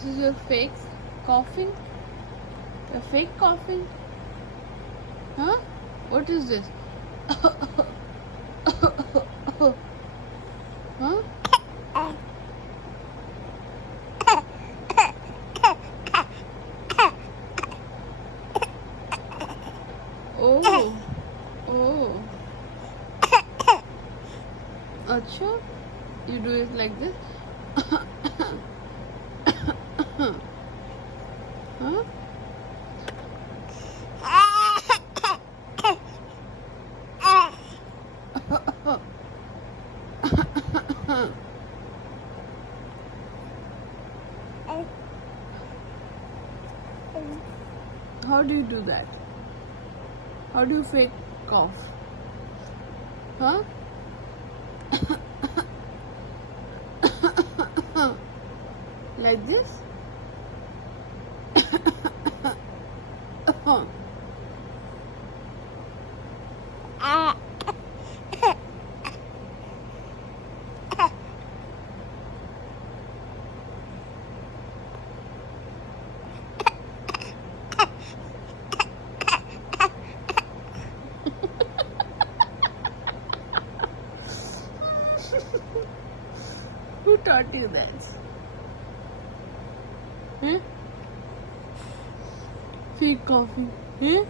This is your fake coughing? A fake coughing? Huh? What is this? Huh? Oh. Oh. Acha? You do it like this? Huh? How do you do that? How do you fake cough? Huh? Like this? Who taught you that? Hmm? Fake coffee. Hmm?